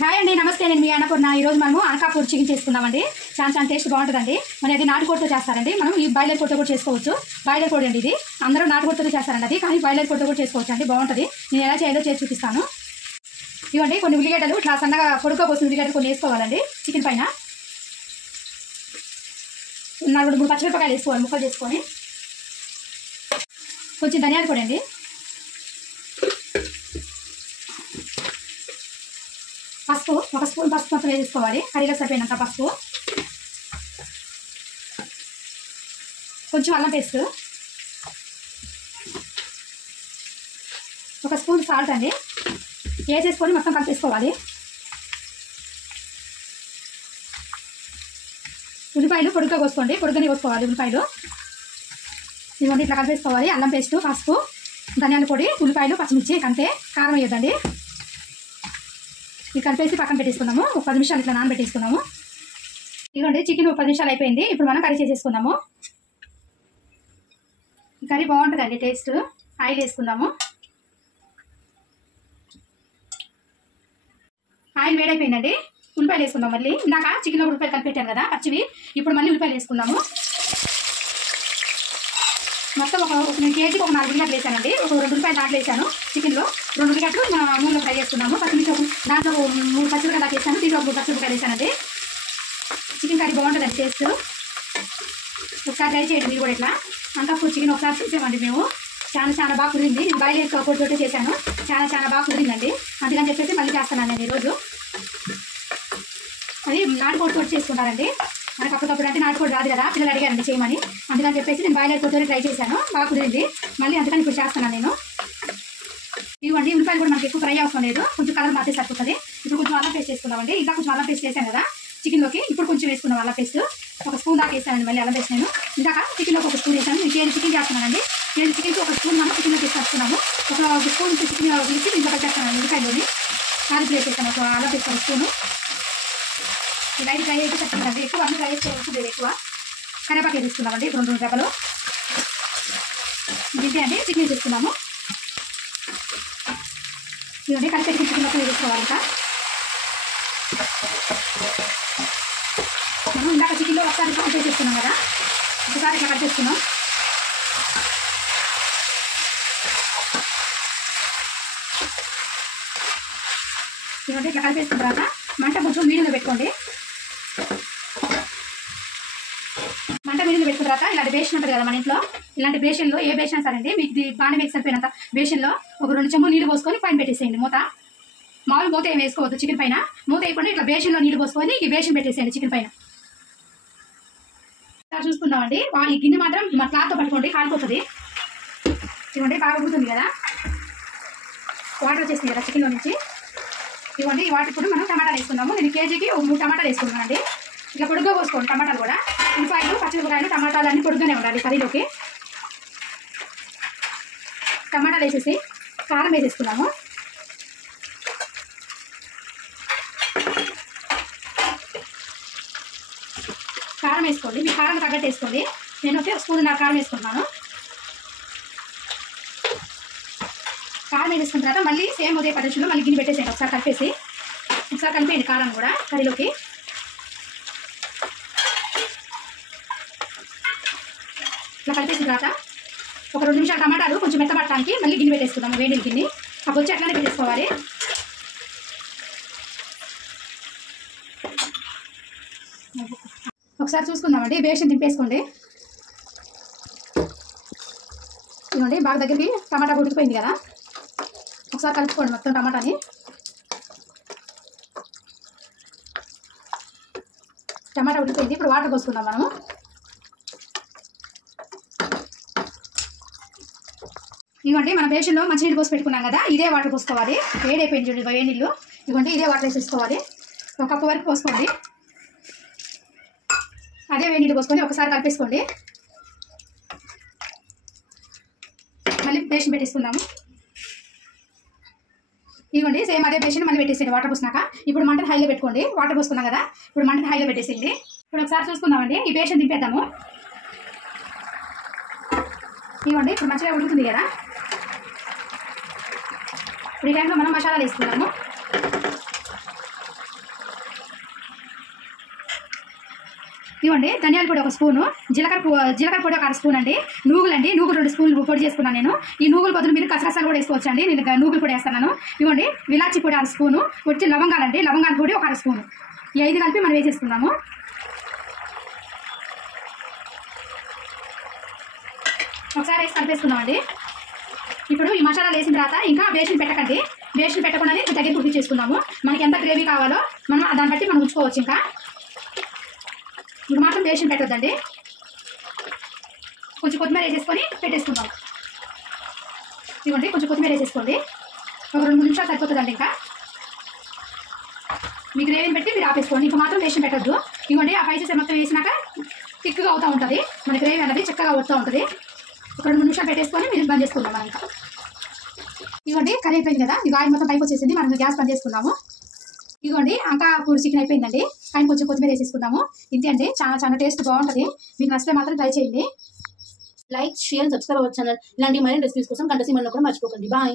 Hi అండి, నమస్తే. నేను మీ అన్నపూర్ణ. ఈరోజు మనము అనకాపూర్ చికెన్ చేసుకుందామండి. చాలా టేస్ట్ బాగుంటుందండి. మన అది నాటుకోడితో చేస్తారండి. మనం ఈ బాయిలర్ కోడితో కూడా చేసుకోవచ్చు. బాయిలర్ కోడి అండి ఇది. అందరూ నాటుకోడితో చేస్తారండి అది, కానీ బాయిలర్ కోడితో కూడా చేసుకోవచ్చు అండి. బాగుంటుంది. నేను ఎలా చేయాలో చేసి చూపిస్తాను. ఇవ్వండి కొన్ని ఉల్లిగడ్డలు ఇట్లా సన్నగా పొడుగ్గా కోసిన ఉల్లిగడ్డలు కొన్ని వేసుకోవాలండి. చికెన్ పైన 4-3 పచ్చిమిరపకాయలు వేసుకోవాలి ముక్కలు చేసుకొని. కొంచెం ధనియాల పొడి అండి, పసుపు 1 స్పూన్ పసుపు మొత్తం వేసుకోవాలి. కర్రీలో సరిపోయినంత పసుపు, కొంచెం అల్లం పేస్ట్, 1 స్పూన్ సాల్ట్ అండి వేసేసుకొని మొత్తం కలిపేసుకోవాలి. ఉల్లిపాయలు పొడుగ్గా కోసుకోండి, పొడుగ్గానే కోసుకోవాలి ఉల్లిపాయలు. ఇవన్నీ ఇట్లా కలిపేసుకోవాలి. అల్లం పేస్ట్, పసుపు, ధనియాల పొడి, ఉల్లిపాయలు, పచ్చిమిర్చి, కంటే కారం వేయద్దండి. ఇది కలిపేసి పక్కన పెట్టేసుకున్నాము. 10 నిమిషాలు ఇట్లా నానబెట్టేసుకున్నాము. ఇదిగోండి చికెన్ 10 నిమిషాలు అయిపోయింది. ఇప్పుడు మనం కర్రీ చేసేసుకున్నాము. ఈ కర్రీ బాగుంటుందండి టేస్ట్. ఆయిల్ వేసుకుందాము. ఆయిల్ వేడైపోయిందండి. ఉల్లిపాయలు వేసుకుందాం. మళ్ళీ ఇందాక చికెన్లో ఉల్లిపాయలు కలిపెట్టాను కదా పచ్చివి, ఇప్పుడు మళ్ళీ ఉల్లిపాయలు వేసుకుందాము. మొత్తం నేను కేజీకి 4 ఉల్లిగడ్డలు వేసానండి. 2 ఉల్లిపాయలు దాంట్లో వేసాను. చికెన్లో 2 ఉల్లిగడ్డలు నూనెలో ఫ్రై చేసుకున్నాము. పచ్చిమిర్చి దాంట్లో 3 పచ్చిమిరపకాయలు వేసాను. దీంట్లో 3 పచ్చిమిరపకాయలు వేసానండి. చికెన్ కర్రీ బాగుంటుందండి టేస్ట్. ఒకసారి ట్రై చేయండి మీరు కూడా. ఇట్లా అనకాపూర్ చికెన్ ఒకసారి చూసామండి మేము. చాలా బాగా కుదిరింది. నేను బాయిలర్ కోడితోటే చేశాను. చాలా బాగా కుదిరిందండి. అందుకని చెప్పేసి మళ్ళీ చేస్తున్నాను నేను ఈరోజు. అది నాటుకోడితో చేసుకుంటారండి. మనకు అప్పటికప్పుడు అంటే నాటుకోడి రాదు కదా, పిల్లలు అడిగారండి చేయమని. అందుకని చెప్పేసి నేను బాయిలర్ కోడితో ట్రై చేశాను. బాగా కుదిరింది. మళ్ళీ అందుకని ఇప్పుడు చేస్తున్నాను నేను. ఇవ్వండి ఉల్లిపాయలు కూడా మనకి ఎక్కువ ఫ్రై అవసరం లేదు, కొంచెం కలర్ మాత్రం సరిపోతుంది. ఇప్పుడు కొంచెం అల్లం పేస్ట్ వేసుకున్నామండి. ఇంకా కొంచెం అల్లం పేస్ట్ వేసాను కదా చికెన్లోకి, ఇప్పుడు కొంచెం వేసుకున్నాం అల్లం పేస్ట్. 1 స్పూన్ దాకా వేసానండి మళ్ళీ అల్లం పేస్ట్. నేను ఇందాక చికెన్లోకి 1 స్పూన్ వేసాను. నేను కేజీ చికెన్ చేస్తున్నానండి. కేజీ చికెన్కి 1 స్పూన్ మనం చికెన్లో తీసుకొస్తున్నాము. 1 స్పూన్ చికెన్ తీసి ఇంట్లో పెట్టేస్తాను. ఉల్లిపాయలోని కాలి ప్లేస్ వేసాను. 1 అల్లం పేస్ట్ 1 స్పూను. లైట్ ఫ్రై అయితే చెప్తానండి. ఎక్కువ అన్ని ఫ్రై చేసుకోవచ్చు. ఎక్కువ కరివేపాకు తీసుకున్నామండి. 2 డబ్బలు దింపి అండి చికెన్ తీసుకున్నాము. ఇవన్నీ కలిపి చికెన్ మొత్తం వేసుకోవాలి. ఇంకా మనం ఇందాక చికెన్లో ఒకసారి కలిపి చేసుకున్నాం కదా, ఒకసారి ఇట్లా కలిపేసుకున్నాం. ఇవన్నీ ఇట్లా కలిపేసుకున్న తర్వాత మంట కొంచెం మీడియంలో పెట్టుకోండి. మంట మీడియంలో పెట్టుకున్న తర్వాత ఇలాంటి బేషన్ ఉంటుంది కదా మన ఇంట్లో, ఇలాంటి బేషన్లో ఏ బేషన్ సరండి మీకు ఇది బాగా వేసి సరిపోయినంత బేషన్లో 2 చెంబులు నీళ్ళు పోసుకొని పైన పెట్టేసేయండి. మూత మామూలు మూత ఏం వేసుకోవద్దు. చికెన్ పైన మూత వేయకుండా ఇట్లా బేషన్లో నీళ్ళు పోసుకొని ఈ బేషన్ పెట్టేసేయండి చికెన్ పైన. చూసుకుందామండి. ఈ గిన్నె మాత్రం మా క్లాత్తో పట్టుకోండి, కాలిపోతుంది. ఇవ్వండి బాగా ఉడుకుతుంది కదా, వాటర్ వచ్చేసింది కదా చికెన్లో నుంచి. ఇవ్వండి ఈ వాటర్ ఇప్పుడు మనం టమాటాలు వేసుకుందాము. నేను కేజీకి 3 టమాటాలు వేసుకున్నాను అండి. ఇట్లా పొడుగ్గా పోసుకోండి టమాటాలు కూడా. ఉల్లిపాయలు, పచ్చిమిరపకాయలు, టమాటాలు అన్నీ పొడుగ్గానే ఉండాలి కర్రీలోకి. టమాటాలు వేసేసి కారం వేసేసుకున్నాము. కారం వేసుకోండి, మీ కారం తగ్గట్టు వేసుకోండి. నేను 1 స్పూన్ కారం వేసుకుంటున్నాను. కారం వేసుకున్న తర్వాత మళ్ళీ సేమ్ అదే పద్ధతిలో మళ్ళీ గిన్నె పెట్టేసేయండి. ఒకసారి కలిపేయండి కారం కూడా కర్రీలోకి. ఇట్లా కలిపేసిన తర్వాత 1-2 నిమిషాలు టమాటాలు కొంచెం మెత్తపట్టడానికి మళ్ళీ గిన్నె పెట్టేసుకుందాము. వేడి గిన్నె అప్పుడు వచ్చి అట్లానే పెట్టేసుకోవాలి. ఒకసారి చూసుకుందామండి. బేషన్ దింపేసుకోండి. ఇవ్వండి బాగా దగ్గరికి టమాటా ఉడికిపోయింది కదా, ఒకసారి కలుపుకోండి మొత్తం టమాటాని. టమాటా ఉడికిపోయింది. ఇప్పుడు వాటర్ పోసుకుందాం మనము. ఇవ్వండి మన బేషన్లో మంచినీళ్ళు పోసి పెట్టుకున్నాం కదా, ఇదే వాటర్ పోసుకోవాలి. వేడైపోయింది చూడండి వేడి నీళ్ళు. ఇవ్వండి ఇదే వాటర్ వేసేసుకోవాలి. 1 కప్పు వరకు పోసుకోండి. అదే వేడి నీళ్ళు పోసుకొని ఒకసారి కలిపేసుకోండి. మళ్ళీ బేషన్ పెట్టేసుకుందాము. ఇవ్వండి సేమ్ అదే బేషన్ మళ్ళీ పెట్టేసేయండి వాటర్ పోసినాక. ఇప్పుడు మంటను హైలో పెట్టుకోండి. వాటర్ పోసుకున్నాం కదా, ఇప్పుడు మంటను హైలో పెట్టేసేయండి. ఇప్పుడు ఒకసారి చూసుకుందామండి. ఈ బేషన్ దింపేద్దాము. ఇవ్వండి ఇప్పుడు మంచిగా ఉడుకుతుంది కదా. ఇప్పుడు ఈ టైంలో మనం మసాలాలు వేసుకున్నాము. ఇవ్వండి ధనియాల పొడి 1 స్పూను, జీలకర్ర పొడి 1 స్పూన్ అండి, నూగులు 2 స్పూన్లు పొడి చేసుకున్నాను నేను. ఈ నూగుల బదులు మీరు గసగసాలు కూడా వేసుకోవచ్చు అండి, నేను నూగులు పొడి వేస్తున్నాను. ఇవ్వండి విలాచి పొడి 1 స్పూను, వచ్చి లవంగాల పొడి 1 స్పూను. ఈ 5 కలిపి మనం వేసేసుకున్నాము. ఒకసారి వేసి కలిపేసుకున్నామండి. ఇప్పుడు ఈ మసాలాలు వేసిన తర్వాత ఇంకా బేషన్ పెట్టకండి, బేషన్ పెట్టకుండానే దగ్గర కుక్ చేసుకున్నాము. మనకి ఎంత గ్రేవీ కావాలో మనం దాన్ని బట్టి మనం ఉంచుకోవచ్చు. ఇంకా ఇప్పుడు మాత్రం బేషన్ పెట్టొద్దండి, కొంచెం కొత్తిమీర వేసేసుకొని పెట్టేసుకుందాం. ఇవ్వండి కొంచెం కొత్తిమీర వేసేసుకోండి, ఒక 2-3 నిమిషాలు సరిపోతుందండి. ఇంకా మీ గ్రేవీని పెట్టి మీరు ఆపేసుకోండి, ఇంకా మాత్రం బేషన్ పెట్టొద్దు. ఇవ్వండి ఆ స్పైసెస్ మొత్తం వేసినాక థిక్గా అవుతూ ఉంటుంది, మన గ్రేవీ అనేది చక్కగా అవుతూ ఉంటుంది. ఒక 2-3 నిమిషాలు పెట్టేసుకొని మీరు బంద్ చేసుకుందాం. మనం ఇంకా ఇవ్వండి కర్రీ అయిపోయింది కదా, ఈ ఆయిల్ మొత్తం పైకి వచ్చేసింది. మనం గ్యాస్ బంద్ చేసుకుందాము. ఇదిగోండి అంతా పూరి చికెన్ అయిపోయిందండి, పైన కొంచెం కొత్తిమీర వేసేసుకుందాము. ఇంతే అండి, చాలా టేస్ట్ బాగుంటుంది. మీకు నచ్చితే మాత్రం ట్రై చేయండి. Like, share, subscribe our channel. ఇలాంటి మరిన్ని రెసిపీస్ కోసం గంట సింబల్ని కూడా మర్చిపోకండి. బాయ్.